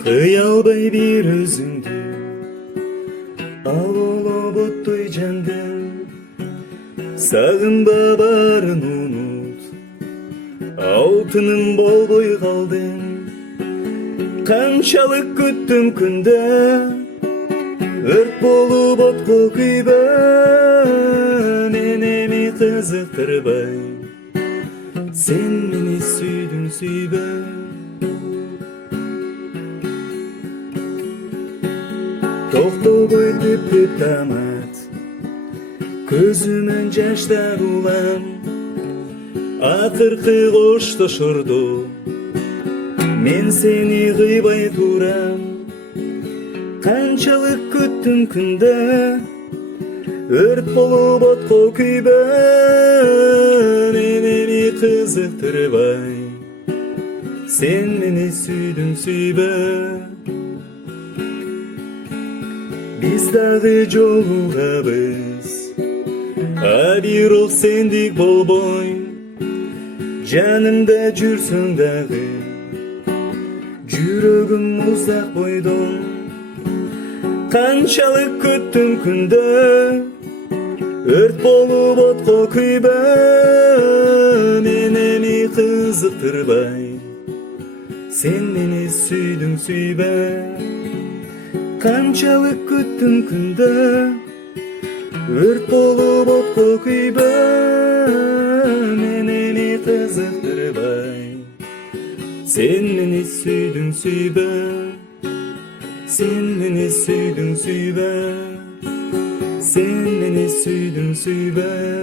Кыялбай бир өзүңдү, ал олоботтуй жанды, сагынба баарын унут, алтыным болбой калдың. Канчалык күттүм күндө, өрт болуп отко күйбөм, энеми кызыктырбай, сен мени сүйдүң сүйбөй. Токтобой түп-түп тамат, көзүмөн жаштар улам, акыркы коштошорду мен сени кыйбай турам. Канчалык күттүм күндө, өрт болуп отко күйбөм, энеми кызыктырбай, сен мени сүйдүң сүйбөй. Биз дагы жолугабыз, а бирок сендик болбой, жанымда жүрсөң дагы, жүрөгүм муздак бойдон. Канчалык күттүм күндө, өрт болуп отко күйбөм, энеми кызыктырбай, сен мени сүйдүң сүйбөй. Канчалык күттүм күндө, өрт болуп отко күйбөм, энеми кызыктырбай, сен мени сүйдүң сүйбөй. Sen meni süydün süybe, sen meni süydün süybe.